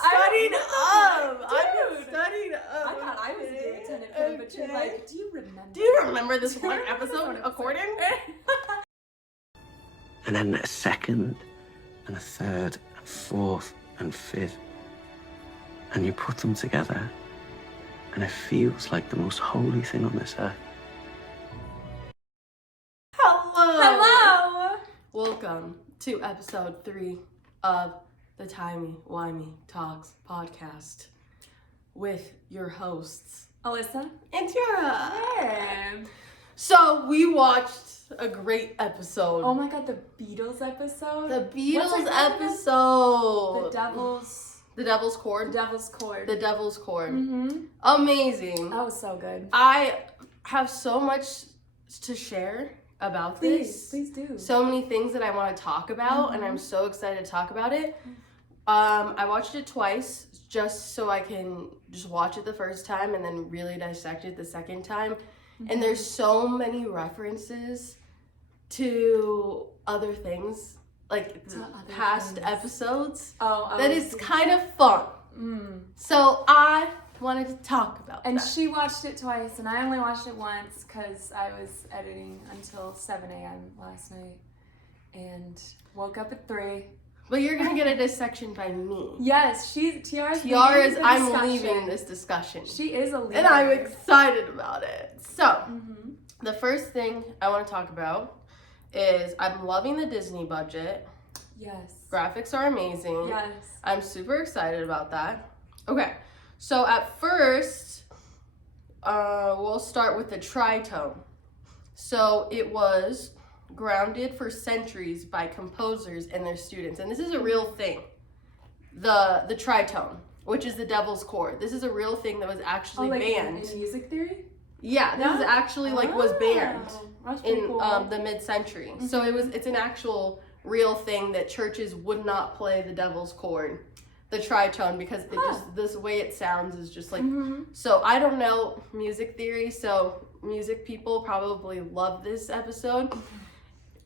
studying up. I've been studying up. I thought I was a dear attendant fan, but you're like, do you remember? Do you remember this one episode according? And then a second, and a third, and fourth, and fifth. And you put them together, and it feels like the most holy thing on this earth. Hello! Welcome to episode 3 of the Timey-Wimey Talks podcast with your hosts, Alyssa and Tyara. Hey. So we watched a great episode. Oh my god, the Beatles episode. The Beatles What's episode. The Devil's Chord. The Devil's Chord. The Devil's Chord. Mm-hmm. Amazing. That was so good. I have so much to share about this. Please do. So many things that I want to talk about, and I'm so excited to talk about it. I watched it twice just so I can just watch it the first time and then really dissect it the second time. And there's so many references to other things, like past episodes, that is kind of fun. So I wanted to talk about and that. she watched it twice, and I only watched it once because I was editing until 7 a.m. last night and woke up at 3. But you're gonna get a dissection by me. Yes, Tiara's I'm leaving this discussion. She is a leader. And I'm excited about it. So, the first thing I want to talk about is I'm loving the Disney budget. Yes. Graphics are amazing. Yes. I'm super excited about that. Okay, so at first, we'll start with the tritone. So it was grounded for centuries by composers and their students, and this is a real thing. The tritone, which is the Devil's Chord. This is a real thing that was actually banned. In music theory? Yeah, this is actually was banned in cool. the mid-century. So it's an actual real thing that churches would not play the Devil's Chord, the tritone, because it just this way it sounds is just like so I don't know music theory, so music people probably love this episode.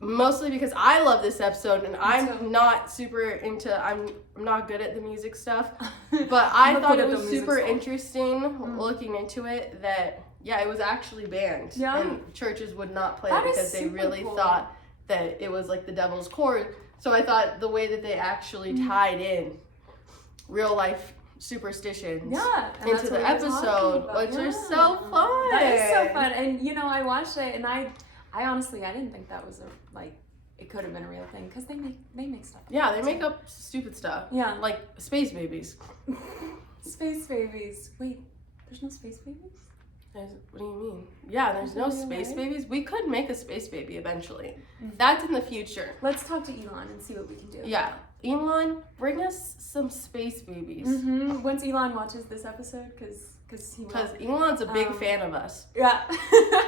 Mostly because I love this episode and I'm not super into I'm not good at the music stuff. But I thought it was super interesting looking into it that it was actually banned. Yeah. And churches would not play it because they really thought that it was like the Devil's Chord. So I thought the way that they actually tied in real life superstitions into the episode, which are so fun. That is so fun. And you know, I watched it and I honestly, I didn't think that was it could have been a real thing because they make stuff. Yeah, they make up stupid stuff. Yeah. Like space babies. Space babies. Wait, there's no space babies? What do you mean? Yeah, there's no space babies. We could make a space baby eventually. That's in the future. Let's talk to Elon and see what we can do. Yeah. Elon, bring us some space babies. Once Elon watches this episode, because Elon's a big fan of us. Yeah.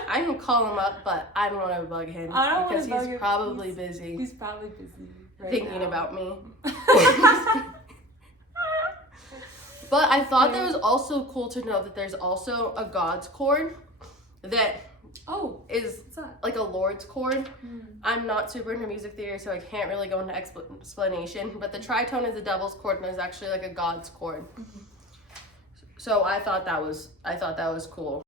I can call him up, but I don't want to bug him because he's probably busy. He's probably busy thinking about me. But I thought that was also cool to know that there's also a God's chord that is like a Lord's chord. I'm not super into music theory, so I can't really go into explanation. But the tritone is the Devil's chord, and there's actually like a God's chord. So I thought that was cool.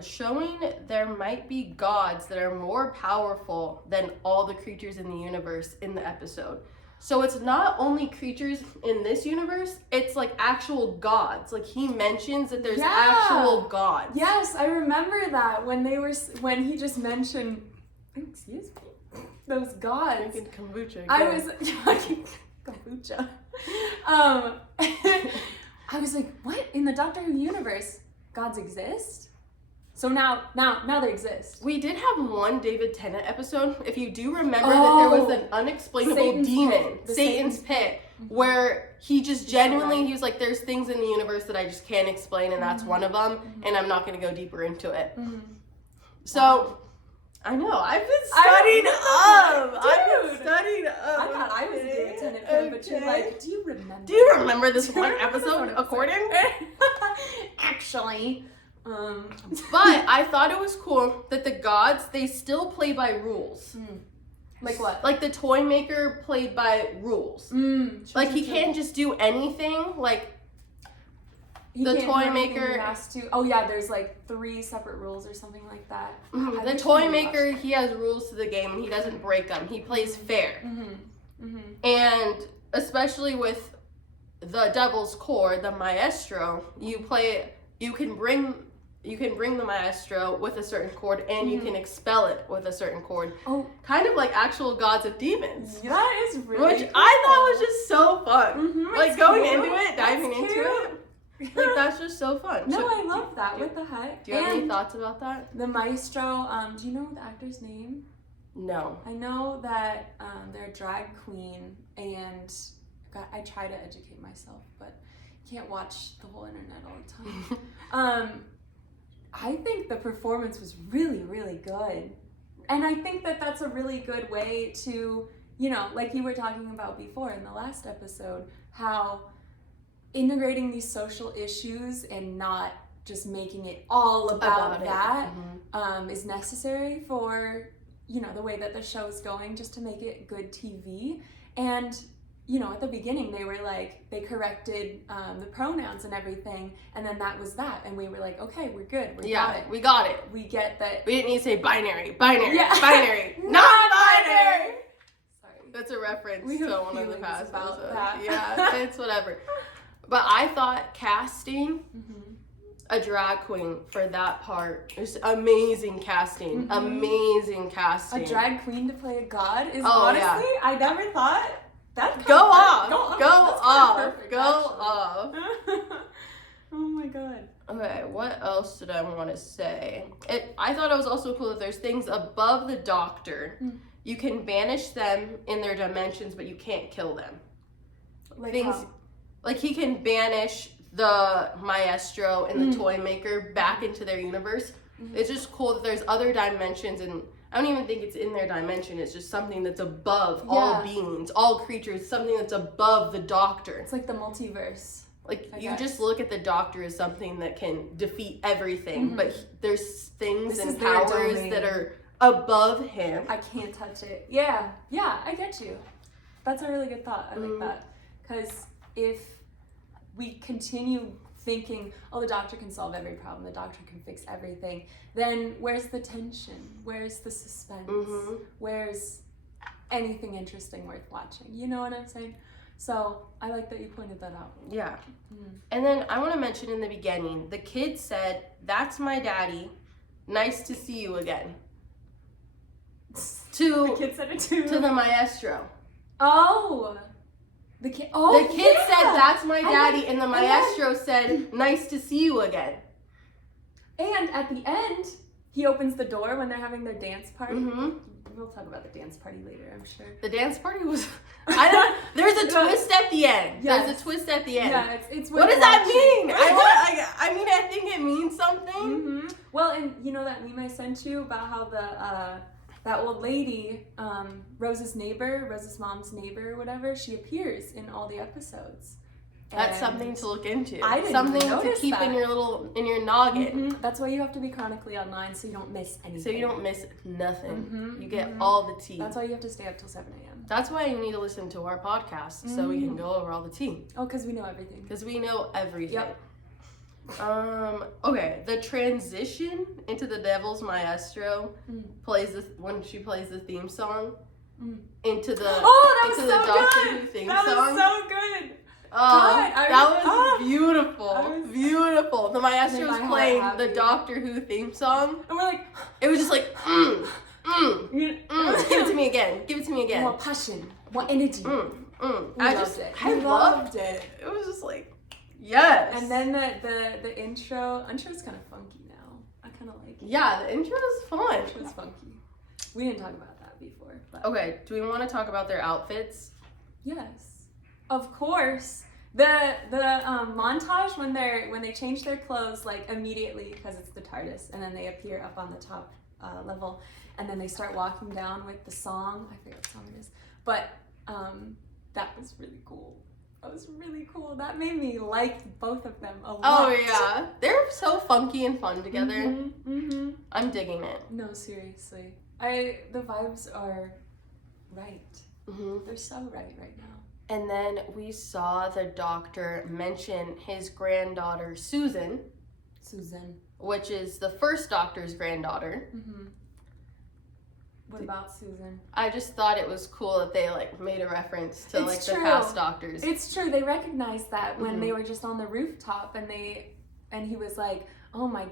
Showing there might be gods that are more powerful than all the creatures in the universe in the episode. So it's not only creatures in this universe, it's like actual gods. Like he mentions that there's actual gods. Yes, I remember that when he just mentioned, excuse me, those gods. Drinking kombucha. I was drinking kombucha. I was like, what? In the Doctor Who universe, gods exist? So now they exist. We did have one David Tennant episode. If you do remember that there was an unexplainable demon, Satan's Pit, where he just genuinely, he was like, there's things in the universe that I just can't explain, and that's one of them, and I'm not going to go deeper into it. So, I know, I've been studying up. I thought I was a David Tennant fan, but you're like, do you remember this one episode according? Actually. But I thought it was cool that the gods, they still play by rules. Like what? Like the toy maker played by rules. Like he can't just do anything. Like the toy maker has to. Oh yeah, there's like 3 separate rules or something like that. The toy maker, he has rules to the game and he doesn't break them. He plays fair. And especially with the Devil's Chord, the Maestro, you can bring the Maestro with a certain chord and you can expel it with a certain chord. Oh, kind of like actual Gods of Demons. That is really Which cool. I thought was just so fun. Like going into it, diving That's into cute. it. Like that's just so fun. No, So, I love that. What the heck? Do you have any thoughts about that? The Maestro, do you know the actor's name? No. I know that they're a drag queen, and God, I try to educate myself, but you can't watch the whole internet all the time. I think the performance was really, really good. And I think that that's a really good way to, you know, like you were talking about before in the last episode, how integrating these social issues and not just making it all about that is necessary for, you know, the way that the show is going, just to make it good TV. And, you know, at the beginning they were like, they corrected the pronouns and everything, and then that was that, and we were like, okay, we're good, we got it. We got it. We get that. We didn't need to say binary, Yeah. binary, non-binary. Sorry. That's a reference We to have one of the feelings past about episodes. that. Yeah, it's whatever. But I thought casting a drag queen for that part is amazing casting. Amazing casting. A drag queen to play a god is honestly, I never thought that. Go off. Perfect, Go off. Oh my god. Okay, what else did I want to say? I thought it was also cool that there's things above the Doctor. You can banish them in their dimensions, but you can't kill them. Like Things how? like he can banish the Maestro and the toy maker back into their universe. It's just cool that there's other dimensions, and I don't even think it's in their dimension. It's just something that's above all beings, all creatures, something that's above the Doctor. It's like the multiverse. Like, you just look at the Doctor as something that can defeat everything, but there's things and powers that are above him. I can't touch it. Yeah, I get you. That's a really good thought. I like that. Because if we continue thinking, oh, the Doctor can solve every problem, the Doctor can fix everything, then where's the tension? Where's the suspense? Where's anything interesting worth watching? You know what I'm saying? So I like that you pointed that out. Yeah. And then I want to mention in the beginning, the kid said, "That's my daddy. Nice to see you again." The kid said it too. To the Maestro. Oh. The kid said, "That's my daddy," and the Maestro said, "Nice to see you again." And at the end, he opens the door when they're having their dance party. We'll talk about the dance party later, I'm sure. The dance party was... There's a twist at the end. Yes. There's a twist at the end. Yeah, it's what does that mean? I think it means something. Well, and you know that meme I sent you about how that old lady, Rose's mom's neighbor or whatever, she appears in all the episodes. That's something to look into. I didn't something notice to keep that. in your noggin. That's why you have to be chronically online, so you don't miss anything. So you don't miss nothing. You get all the tea. That's why you have to stay up till 7 a.m. That's why you need to listen to our podcast, so we can go over all the tea. Oh, because we know everything. Because we know everything. Yep. Okay, the transition into the Devil's Maestro when she plays the theme song into the Doctor Who theme song. That was so good. That was beautiful. Beautiful. The Maestro was playing the Doctor Who theme song, and we're like, it was just like, give it to me again. More passion, more energy. I loved it. It was just like, yes. And then the intro's kind of funky now. I kind of like it. Yeah, the intro is fun. It was funky. We didn't talk about that before. But. Okay, do we want to talk about their outfits? Yes. Of course, the montage when they change their clothes like immediately because it's the TARDIS, and then they appear up on the top level, and then they start walking down with the song. I forget what song it is, but that was really cool. That was really cool. That made me like both of them a lot. Oh yeah, they're so funky and fun together. I'm digging it. No, seriously, the vibes are right. Mm-hmm. They're so right now. And then we saw the Doctor mention his granddaughter, Susan, which is the first Doctor's granddaughter. Mm-hmm. What about Susan? I just thought it was cool that they like made a reference to It's the true. past Doctors. It's true. They recognized that when Mhm. they were just on the rooftop, and he was like, "Oh my,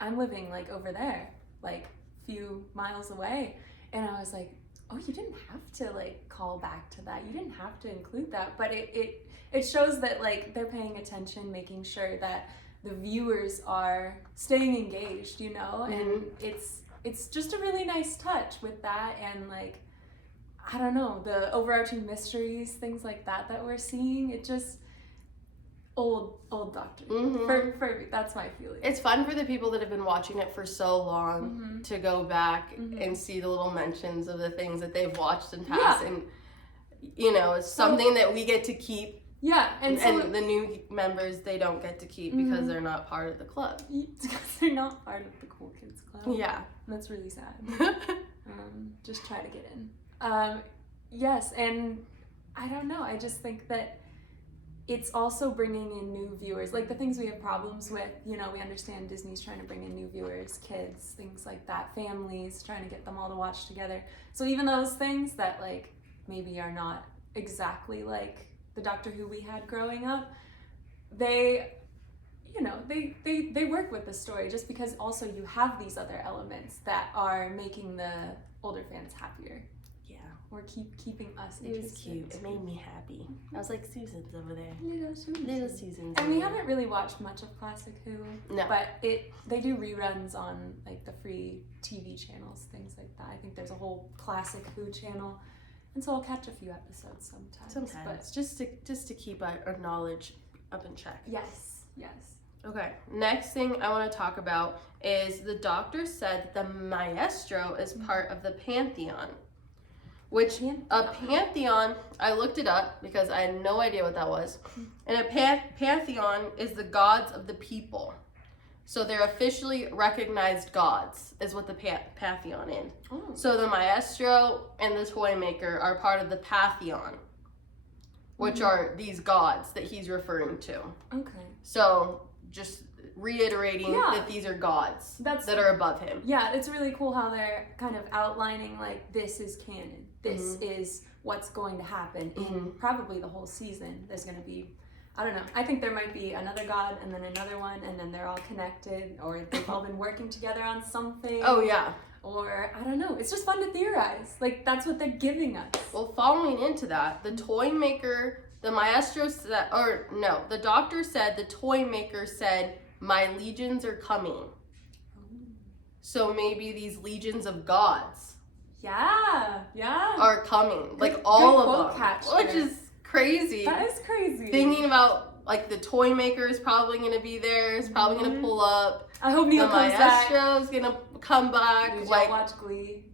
I'm living like over there, like few miles away," and I was like, "Oh, you didn't have to like call back to that. You didn't have to include that." But it shows that like they're paying attention, making sure that the viewers are staying engaged, you know, and it's just a really nice touch with that, and like, I don't know, the overarching mysteries, things like that we're seeing. It just old Doctor. Mhm. For that's my feeling. It's fun for the people that have been watching it for so long Mhm. to go back Mhm. and see the little mentions of the things that they've watched in past, Yeah. and you know, it's something that we get to keep. Yeah, and so the new members, they don't get to keep because they're not part of the club. because they're not part of the Cool Kids Club. Yeah. That's really sad. Just try to get in. Yes, and I don't know. I just think that it's also bringing in new viewers. Like the things we have problems with, you know, we understand Disney's trying to bring in new viewers, kids, things like that, families, trying to get them all to watch together. So even those things that like maybe are not exactly like the Doctor Who we had growing up, they, you know, they work with the story just because also you have these other elements that are making the older fans happier. Yeah. Or keeping us It was interested. cute. It made me happy. I was like, Susan's over there. Little Susan. Little Susan's And we over haven't really watched much of Classic Who. No. But they do reruns on like the free TV channels, things like that. I think there's a whole Classic Who channel. And so I'll catch a few episodes sometimes. Sometimes. Just to keep our knowledge up in check. But yes. Okay, next thing I want to talk about is the Doctor said that the Maestro is part of the Pantheon. Which, a Pantheon, I looked it up because I had no idea what that was. And a Pantheon is the gods of the people. So they're officially recognized gods, is what the Pantheon is. Oh. So the Maestro and the Toy Maker are part of the Pantheon, which are these gods that he's referring to. Okay. So just reiterating Yeah. that these are gods That's- that are above him. Yeah, it's really cool how they're kind of outlining like this is canon. This is what's going to happen in probably the whole season. There's going to be, I don't know. I think there might be another god and then another one, and then they're all connected, or they've all been working together on something. Oh yeah. Or I don't know. It's just fun to theorize. Like that's what they're giving us. Well, following into that, the Toy Maker, the Maestro said, or no, the Doctor said, the Toy Maker said, "My legions are coming." So maybe these legions of gods Yeah. are coming, like Good all quote of them, catcher. which is crazy. That is crazy. Thinking about like the Toy Maker is probably gonna be there, is probably gonna pull up. I hope Neil The comes back. Maestro's gonna come back, Did like y'all watch Glee?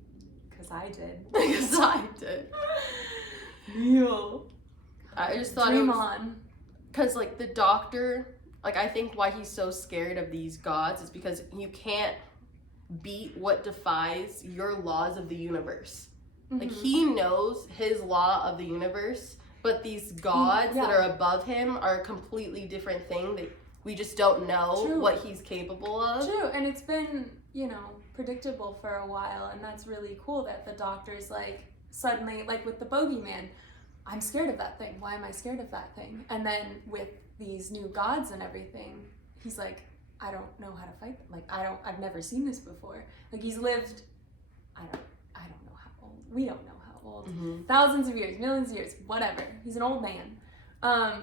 Because I did. because I did. Neil. I just thought it Dream was on. because like the Doctor, like I think why he's so scared of these gods is because you can't beat what defies your laws of the universe. Like he knows his law of the universe, but these gods that are above him are a completely different thing that we just don't know what he's capable of. True, and it's been, you know, predictable for a while, and that's really cool that the Doctor's like suddenly, like with the bogeyman, I'm scared of that thing. Why am I scared of that thing? And then with these new gods and everything, he's like, I don't know how to fight them. Like I've never seen this before. Like he's lived, I don't know how old. We don't know how old. Thousands of years, millions of years, whatever. He's an old man.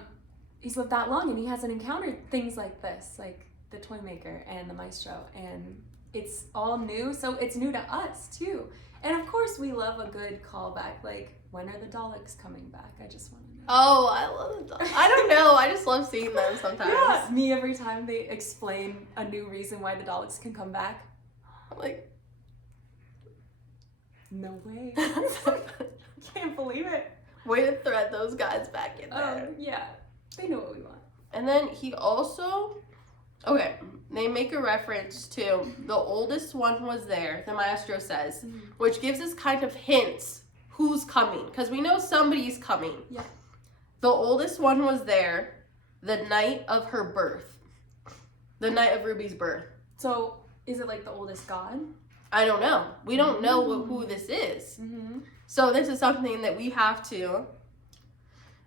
He's lived that long and he hasn't encountered things like this, like the Toy Maker and the Maestro, and it's all new. So it's new to us too. And of course we love a good callback. Like when are the Daleks coming back? I just want to know. Oh, I love them. I don't know. I just love seeing them sometimes. Yeah, me every time they explain a new reason why the Daleks can come back. I'm like, No way. Can't believe it. way to thread those guys back in there. Yeah. They know what we want. And then he also, okay, they make a reference to the oldest one was there, the Maestro says, which gives us kind of hints who's coming, because we know somebody's coming. Yeah. The oldest one was there the night of her birth. The night of Ruby's birth. So, is it like the oldest god? I don't know. We don't know who this is. Mm-hmm. So this is something that we have to,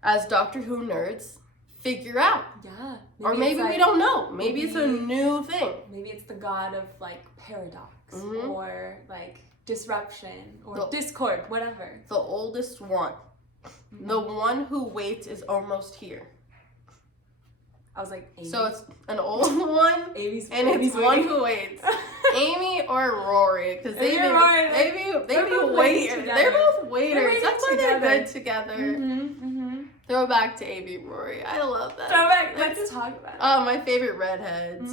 as Doctor Who nerds, figure out. Yeah. Or maybe we don't know. Maybe it's a new thing. Maybe it's the god of like paradox or like disruption or discord, whatever. The oldest one. The one who waits is almost here. I was like, Amy. So it's an old one, Amy's and it's one who waits. Amy or Rory, because they be waiters. They're both waiters. That's why they're good together. Throw back to Amy and Rory. I love that. Throw back. Let's talk about it. Oh, my favorite redheads.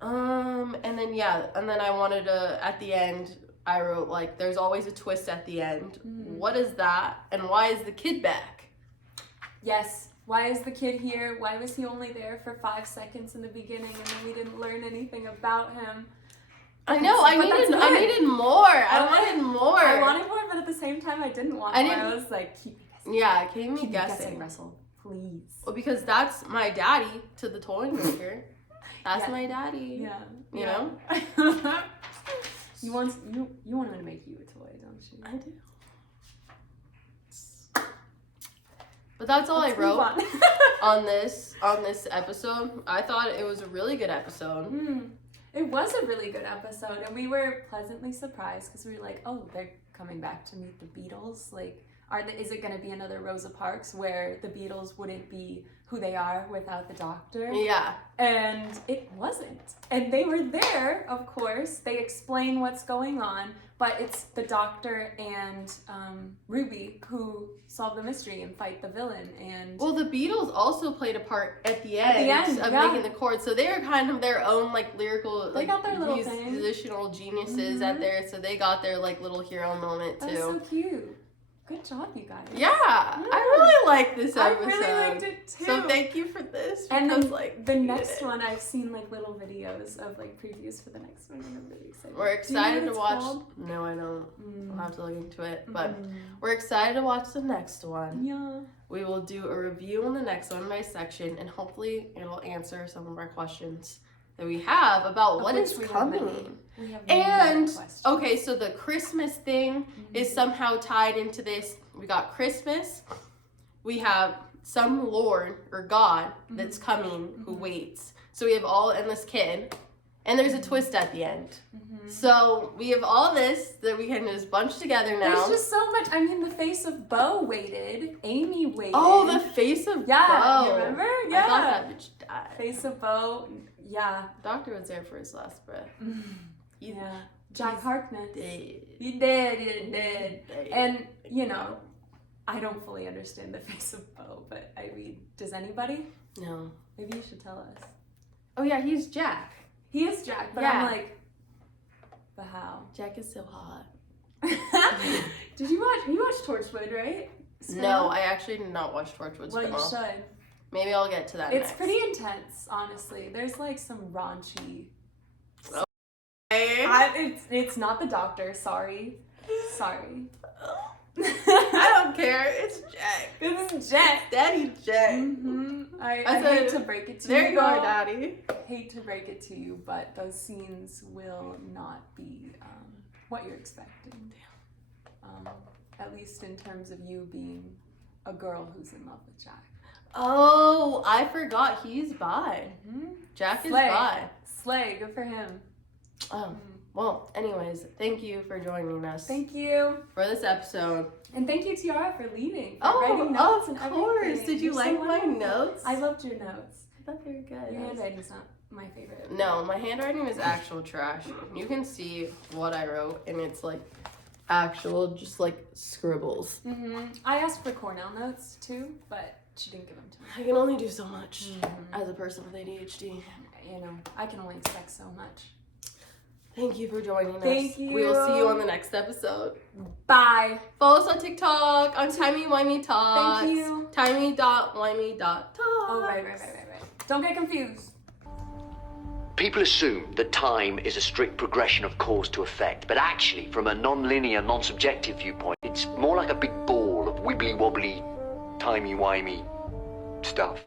And then and then I wanted to, at the end, I wrote like, there's always a twist at the end. What is that? And why is the kid back? Yes. Why is the kid here? Why was he only there for 5 seconds in the beginning and then we didn't learn anything about him? I know, I needed more. I wanted more. I wanted more, but at the same time I didn't want more. I was like, keep me guessing. Yeah, keep me guessing. guessing. Russell, please. Well, because that's my daddy to the toy maker. That's my daddy. Yeah. You know? You want him to make you a toy, don't you? I do. But that's all I wrote on this episode. I thought it was a really good episode. It was a really good episode, and we were pleasantly surprised because we were like, oh, they're coming back to meet the Beatles. Like, is it going to be another Rosa Parks where the Beatles wouldn't be who they are without the Doctor? Yeah. And it wasn't. And they were there, of course. They explain what's going on, but it's the Doctor and Ruby who solve the mystery and fight the villain. And well, the Beatles also played a part at the end of making the chord, so they are kind of their own like lyrical, they got their little musicianal geniuses at there, so they got their like little hero moment too. That's so cute. Good job, you guys. Yeah, I really like this episode. I really liked it too. So thank you for this. And because, the next one, I've seen like little videos of like previews for the next one, and I'm really excited. We're excited to watch. Called? No, I don't. I'll have to look into it. But we're excited to watch the next one. Yeah. We will do a review on the next one by section, and hopefully it'll answer some of our questions that we have about what is coming. And okay, so the Christmas thing is somehow tied into this. We got Christmas. We have some Lord or God that's coming who waits. So we have all and this kid, and there's a twist at the end. So we have all this that we can just bunch together now. There's just so much. I mean, the face of Bo waited. Amy waited. Oh, the face of Bo. You remember? Yeah. I thought that bitch died. Face of Bo. Yeah. Doctor was there for his last breath. Yeah. Jack Harkness. Dead. He did. And, you know, I don't fully understand the face of Bo, but I mean, does anybody? No. Maybe you should tell us. Oh yeah, he's Jack. He is Jack, but I'm like, but how? Jack is so hot. Did you watch Torchwood, right? No, I actually did not watch Torchwood. Well, you should. Maybe I'll get to that It's next. pretty intense, honestly. There's like some raunchy. Okay. It's not the Doctor, sorry. I don't care. It's Jack. This is Jack. Daddy Jack. I hate to break it to you. There you are, Daddy. Hate to break it to you, but those scenes will not be what you're expecting. At least in terms of you being a girl who's in love with Jack. Oh, I forgot he's bi. Jack is bi. Slay, good for him. Well, anyways, thank you for joining us. Thank you for this episode. And thank you, Tyara, for leading. For writing notes of course. Did you like my notes? I loved your notes. I thought they were good. Your handwriting's not my favorite. No, my handwriting is actual trash. You can see what I wrote, and it's like actual, just like scribbles. I asked for Cornell notes too, but she didn't give them to me. I can only do so much as a person with ADHD. You know, I can only expect so much. Thank you for joining us. Thank you. We will see you on the next episode. Bye. Follow us on TikTok, on Timey-Wimey Talks. Thank you. Timey.wimey.talk. Oh, right. Don't get confused. People assume that time is a strict progression of cause to effect, but actually, from a non-linear, non-subjective viewpoint, it's more like a big ball of wibbly-wobbly, timey-wimey stuff.